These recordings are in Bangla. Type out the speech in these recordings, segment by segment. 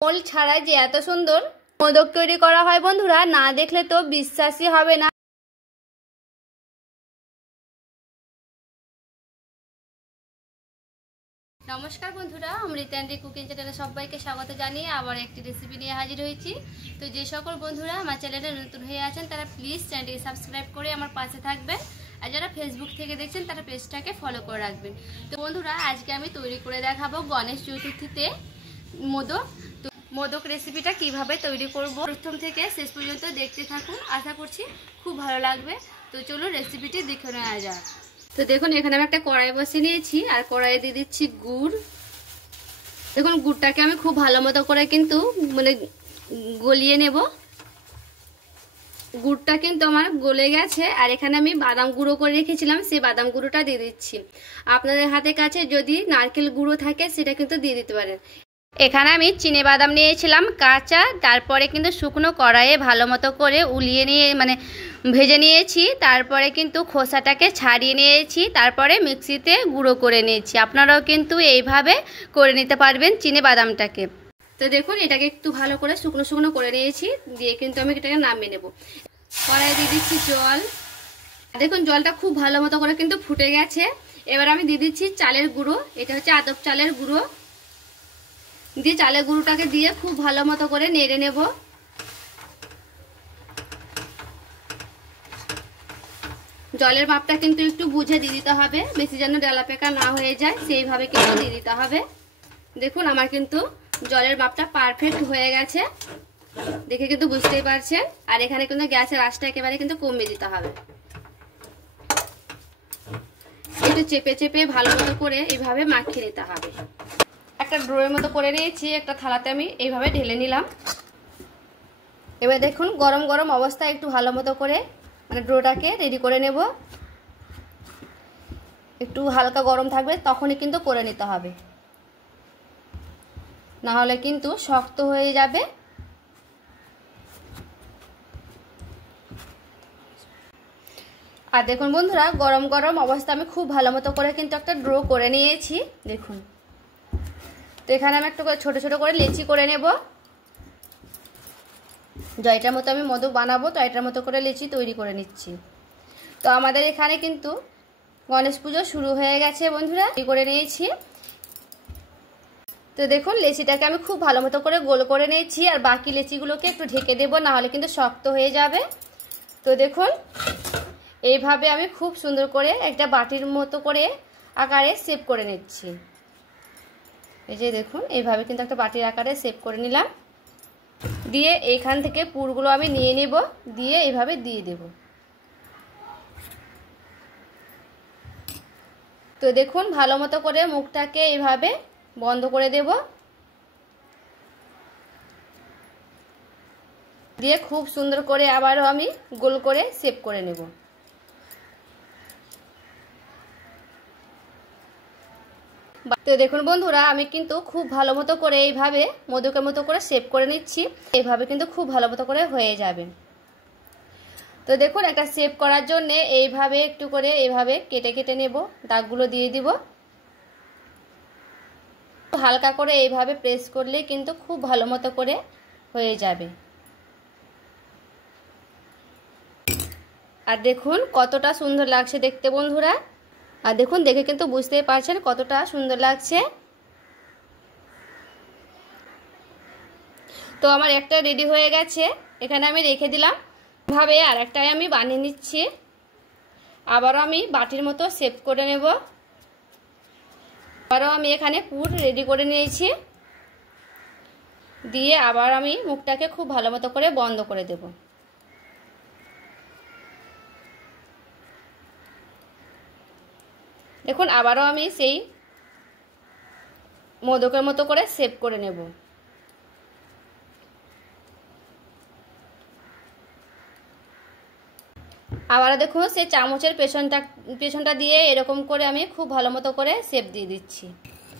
মোল্ড ছাড়াই যে এত সুন্দর মোদক তৈরি করা হয় বন্ধুরা, না দেখলে তো বিশ্বাসই হবে না। নমস্কার বন্ধুরা, অমৃতা অ্যান্ড কুকিং চ্যানেলে সবাইকে স্বাগত জানিয়ে আবার একটি রেসিপি নিয়ে হাজির হয়েছি। তো যে সকল বন্ধুরা আমার চ্যানেলে নতুন হয়ে আছেন তারা প্লিজ চ্যানেলটিকে সাবস্ক্রাইব করে আমার পাশে থাকবেন, আর যারা ফেসবুক থেকে দেখছেন তারা পেজটাকে ফলো করে রাখবেন। তো বন্ধুরা, আজকে আমি তৈরি করে দেখাবো গণেশ চতুর্থীতে মোদক। তো মোদক রেসিপিটা কিভাবে তৈরি করব প্রথম থেকে শেষ পর্যন্ত দেখতে থাকুন, আশা করছি খুব ভালো লাগবে। তো চলুন রেসিপিটি দেখে নেওয়া যাক। তো দেখুন, এখানে আমি একটা কড়াই বসিয়ে নিয়েছি আর কড়াইয়ে দিয়ে দিচ্ছি গুড়। দেখুন, গুড়টাকে আমি খুব ভালো মতো করে কিন্তু গলিয়ে নেব। গুড়টা কিন্তু আমার গলে গেছে, আর এখানে আমি বাদাম গুঁড়ো করে রেখেছিলাম, সেই বাদাম গুঁড়োটা দিয়ে দিচ্ছি। আপনাদের হাতের কাছে যদি নারকেল গুঁড়ো থাকে সেটা কিন্তু দিয়ে দিতে পারেন। এখানে আমি চিনে বাদাম নিয়েছিলাম কাঁচা, তারপরে কিন্তু শুকনো কড়াইয়ে ভালো মতো করে উলিয়ে নিয়ে ভেজে নিয়েছি। তারপরে কিন্তু খোসাটাকে ছাড়িয়ে নিয়েছি, তারপরে মিক্সিতে গুঁড়ো করে নিয়েছি। আপনারাও কিন্তু এইভাবে করে নিতে পারবেন চিনে বাদামটাকে। তো দেখুন, এটাকে একটু ভালো করে শুকনো শুকনো করে নিয়েছি, দিয়ে কিন্তু আমি এটাকে নামিয়ে নেব। কড়াইয়ে দিয়ে দিচ্ছি জল। দেখুন, জলটা খুব ভালো মতো করে কিন্তু ফুটে গেছে। এবার আমি দিয়ে দিচ্ছি চালের গুঁড়ো, এটা হচ্ছে আদব চালের গুঁড়ো। দিয়ে চালের গুঁড়োটাকে দিয়ে খুব ভালো মতো করে নেড়ে নেব। জলের মাপটা কিন্তু একটু বুঝে দিয়ে দিতে হবে, বেশি যেন ডালা পেকা না হয়ে যায় সেইভাবে কিন্তু দিয়ে দিতে হবে। দেখুন, আমার কিন্তু জলের মাপটা পারফেক্ট হয়ে গেছে, দেখে কিন্তু বুঝতেই পারছেন। আর এখানে কিন্তু গ্যাসের আঁচটা একেবারে কিন্তু কমিয়ে দিতে হবে। একটু চেপে চেপে ভালো মতো করে এইভাবে মাখিয়ে নিতে হবে। একটা ড্রোয়ের মতো করে নিয়েছি, একটা থালাতে আমি এইভাবে ঢেলে নিলাম। এবার দেখুন, গরম গরম অবস্থায় একটু ভালো মতো করে ড্রোটাকে রেডি করে নেব। একটু হালকা গরম থাকবে তখনই কিন্তু করে নিতে হবে, না হলে কিন্তু শক্ত হয়ে যাবে। আর দেখুন বন্ধুরা, গরম গরম অবস্থা আমি খুব ভালো মতো করে কিন্তু একটা ড্রো করে নিয়েছি। দেখুন, তো এখানে আমি একটু ছোট ছোট করে লেচি করে নেব। জয়টার মতো আমি মোদক বানাবো, তো এটার মতো করে লেচি তৈরি করে নিচ্ছি। তো আমাদের এখানে কিন্তু গণেশ পুজো শুরু হয়ে গেছে বন্ধুরা, তৈরি করে নিয়েছি। তো দেখুন, লেচিটাকে আমি খুব ভালো মতো করে গোল করে নিয়েছি, আর বাকি লেচিগুলোকে একটু ঢেকে দেবো, না হলে কিন্তু শক্ত হয়ে যাবে। তো দেখুন, এইভাবে আমি খুব সুন্দর করে একটা বাটির মতো করে আকারে শেপ করে নিচ্ছি। এই যে দেখুন, এইভাবে কিন্তু একটা বাটির আকারে শেপ করে নিলাম। দিয়ে এইখান থেকে পুরগুলো আমি নিয়ে নেব, দিয়ে এইভাবে দিয়ে দেব। তো দেখুন, ভালো মতো করে মুখটাকে এইভাবে বন্ধ করে দেব, দিয়ে খুব সুন্দর করে আবারও আমি গোল করে শেপ করে নেব। তো দেখুন বন্ধুরা, আমি কিন্তু খুব ভালো মতো করে এইভাবে মোদকের মতো করে শেপ করে নিচ্ছি। এইভাবে কিন্তু খুব ভালো মতো করে হয়ে যাবে। তো দেখুন, একটা শেপ করার জন্য এইভাবে একটু করে এইভাবে কেটে কেটে নেব, দাগগুলো দিয়ে দিব। হালকা করে এইভাবে প্রেস করলে কিন্তু খুব ভালো মতো করে হয়ে যাবে। আর দেখুন কতটা সুন্দর লাগছে দেখতে বন্ধুরা। আর দেখুন, দেখে কিন্তু বুঝতেই পারছেন কতটা সুন্দর লাগছে। তো আমার একটা রেডি হয়ে গেছে, এখানে আমি রেখে দিলাম। ভাবে আর একটাই আমি বানিয়ে নিচ্ছি। আবারও আমি বাটির মতো শেপ করে নেব। আবারও আমি এখানে পুর রেডি করে নিয়েছি, দিয়ে আবার আমি মুখটাকে খুব ভালো মতো করে বন্ধ করে দেব। দেখুন, আবারও আমি সেই মোদকের মতো করে শেপ করে নেব। আবার দেখুন, সেই চামচের পেছনটা দিয়ে এরকম করে আমি খুব ভালো মতো করে শেপ দিয়ে দিচ্ছি।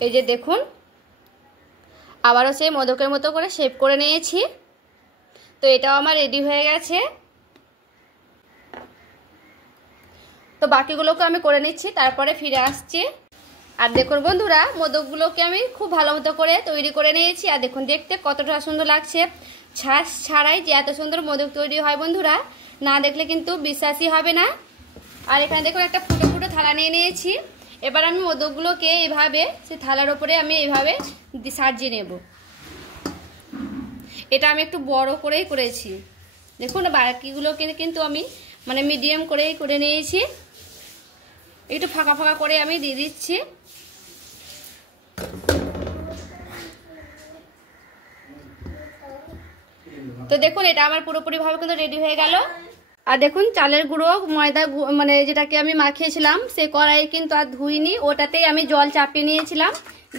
এই যে দেখুন, আবারও সেই মোদকের মতো করে শেপ করে নিয়েছি। তো এটাও আমার রেডি হয়ে গেছে। তো বাকিগুলোকে আমি করে নিচ্ছি, তারপরে ফিরে আসছি। আর দেখুন বন্ধুরা, মোদকগুলোকে আমি খুব ভালো মতো করে তৈরি করে নিয়েছি। আর দেখুন দেখতে কতটা সুন্দর লাগছে, ছাঁচ ছাড়াই যে এত সুন্দর মোদক তৈরি হয় বন্ধুরা, না দেখলে কিন্তু বিশ্বাসই হবে না। আর এখানে দেখুন একটা ফুটো ফুটো থালা নিয়ে নিয়েছি। এবার আমি মোদকগুলোকে এইভাবে সে থালার ওপরে আমি এইভাবে সাজিয়ে নেব। এটা আমি একটু বড় করেই করেছি। দেখুন বাকিগুলোকে কিন্তু আমি মানে মিডিয়াম করেই করে নিয়েছি। একটু ফাঁকা ফাঁকা করে আমি দিয়ে দিচ্ছি। তো দেখুন এটা আমার পুরোপুরিভাবে কিন্তু রেডি হয়ে গেল। আর দেখুন চালের গুঁড়ো ময়দা মানে যেটাকে আমি মাখিয়েছিলাম সে কড়াই কিন্তু আর ধুইনি, ওটাতেই আমি জল চাপিয়ে নিয়েছিলাম।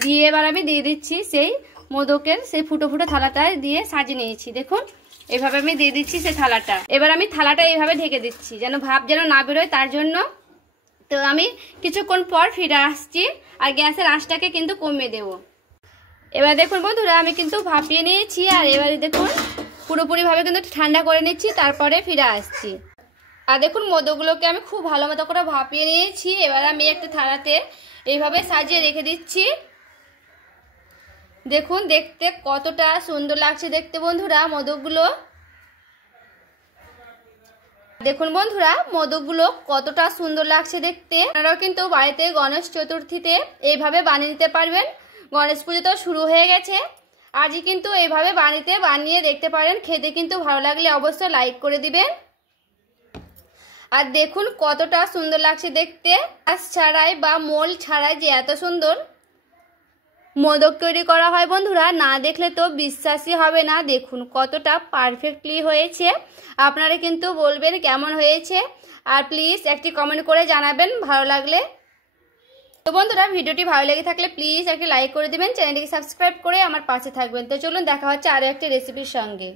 দিয়ে এবার আমি দিয়ে দিচ্ছি সেই মোদকের সেই ফুটো ফুটো থালাটায় দিয়ে সাজিয়ে নিয়েছি। দেখুন এইভাবে আমি দিয়ে দিচ্ছি সেই থালাটা। এবার আমি থালাটা এইভাবে ঢেকে দিচ্ছি যেন ভাপ যেন না বেরোয় তার জন্য। তো আমি কিছুক্ষণ পর ফিরে আসছি। আর গ্যাসের আঁচটাকে কিন্তু কমিয়ে দেব। এবার দেখুন বন্ধুরা আমি কিন্তু ভাপিয়ে নিয়েছি। আর এবারে দেখুন পুরোপুরিভাবে কিন্তু ঠান্ডা করে নিচ্ছি, তারপরে ফিরে আসছি। আর দেখুন মোদকগুলোকে আমি খুব ভালো মতো করে ভাপিয়ে নিয়েছি। এবার আমি একটা থালাতে এইভাবে সাজিয়ে রেখে দিচ্ছি। দেখুন দেখতে কতটা সুন্দর লাগছে দেখতে বন্ধুরা মোদকগুলো। দেখুন বন্ধুরা মোদকগুলো কতটা সুন্দর লাগছে দেখতে। আপনারাও কিন্তু বাড়িতে গণেশ চতুর্থীতে এইভাবে বানিয়ে নিতে পারবেন। গণেশ পুজো তো শুরু হয়ে গেছে, আজই কিন্তু এইভাবে বানিয়ে দেখতে পারেন। খেতে কিন্তু ভালো লাগলে অবশ্যই লাইক করে দিবেন। আর দেখুন কতটা সুন্দর লাগছে দেখতে, কাঁচ ছাড়াই বা মোল ছাড়াই যে এত সুন্দর মোদক তৈরি করা হয় বন্ধুরা, না দেখলে তো বিশ্বাসই হবে না। দেখুন কতটা পারফেক্টলি হয়েছে। আপনারা কিন্তু বলবেন কেমন হয়েছে, আর প্লিজ একটি কমেন্ট করে জানাবেন ভালো লাগলে। তো বন্ধুরা ভিডিওটি ভালো লেগে থাকলে প্লিজ একটি লাইক করে দিবেন, চ্যানেলটিকে সাবস্ক্রাইব করে আমার পাশে থাকবেন। তো চলুন দেখা হচ্ছে আরও একটি রেসিপির সঙ্গে।